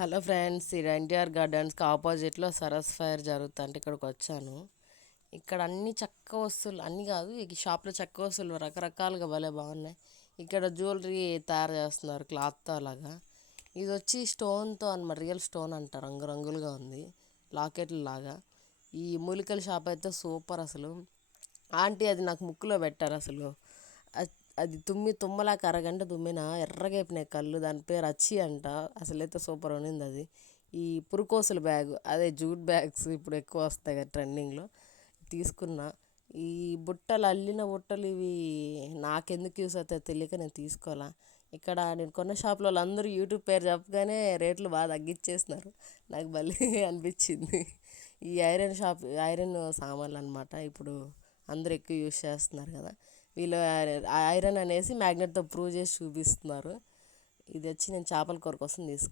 Hello friends, ఇది ఎన్టీఆర్ గార్డెన్స్కి ఆపోజిట్లో Saras fire జరుగుతుంటే ఇక్కడికి వచ్చాను. ఇక్కడ అన్ని చెక్క వస్తువులు, అన్నీ కాదు, ఈ షాప్లో చెక్క వస్తువులు రకరకాలుగా భలే బాగున్నాయి. ఇక్కడ జ్యువెలరీ తయారు చేస్తున్నారు క్లాత్తో అలాగా. ఇది వచ్చి స్టోన్తో అనమాట, రియల్ స్టోన్ అంట, రంగురంగులుగా ఉంది, లాకెట్లు లాగా. ఈ మూలికల షాప్ అయితే సూపర్ అసలు. ఆంటీ అది నాకు ముక్కులో పెట్టారు అసలు. అది తుమ్మలాక అరగంట తుమ్మిన ఎర్రగైపోయినాయి కళ్ళు. దాని పేరు అచ్చి అంట. అసలైతే సూపర్ ఉన్నింది అది. ఈ పురుకోసుల బ్యాగ్, అదే జూట్ బ్యాగ్స్ ఇప్పుడు ఎక్కువ వస్తాయి కదా ట్రెండింగ్లో, తీసుకున్నా. ఈ బుట్టలు, అల్లిన బుట్టలు, ఇవి నాకెందుకు యూస్ అవుతాయో తెలియక నేను తీసుకోవాలా. ఇక్కడ నేను కొన్న షాప్లో వాళ్ళందరూ యూట్యూబ్ పేరు చెప్పగానే రేట్లు బాగా తగ్గించేస్తున్నారు. నాకు భలే అనిపించింది. ఈ ఐరన్ సామాన్లు అనమాట, ఇప్పుడు అందరూ ఎక్కువ యూస్ చేస్తున్నారు కదా. వీళ్ళు ఐరన్ అనేసి మ్యాగ్నెట్తో ప్రూవ్ చేసి చూపిస్తున్నారు. ఇది వచ్చి నేను చేపల కూర కోసం తీసుకున్నాను.